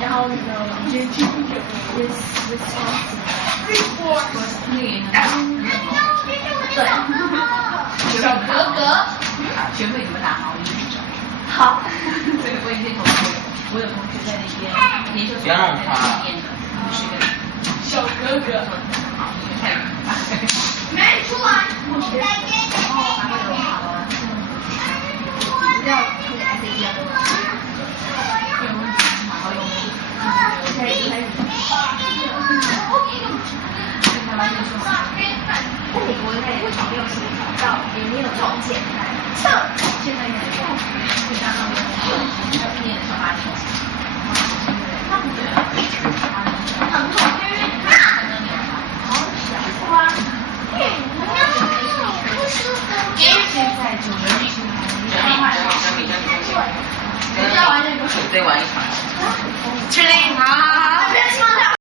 然后那个 小格格，学会怎么打毛衣。好，对，我有些同学，我有同学在那边研究所念的，是个小格格。好，你们看。没出来，我再见。哦，还会有好啊。要出来这样。好好用力。可以。在美国内为什么没有什么找到，也没有这种简单。现在有，就像他们要念小八条。他不觉得很好，因为他好小啊。现在9人去还没再玩一场。确定好。